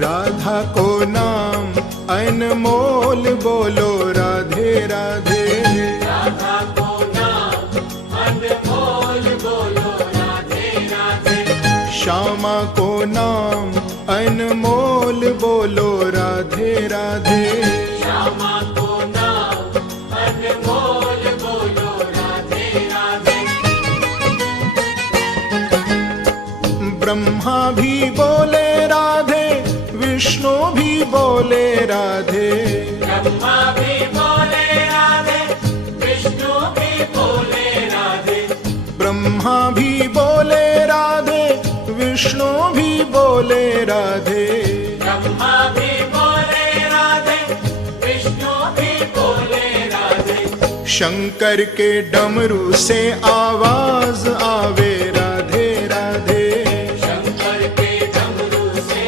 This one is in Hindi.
राधा को नाम अनमोल बोलो राधे राधे। राधा को नाम अनमोल बोलो राधे राधे। श्यामा को नाम अनमोल बोलो राधे राधे। श्यामा को नाम अनमोल बोलो राधे राधे। ब्रह्मा भी बोले राधे, विष्णु भी बोले राधे। ब्रह्मा भी बोले राधे, विष्णु भी बोले राधे। ब्रह्मा भी बोले राधे, विष्णु भी बोले राधे। ब्रह्मा भी बोले राधे, विष्णु भी बोले राधे। शंकर के डमरू से आवाज आवे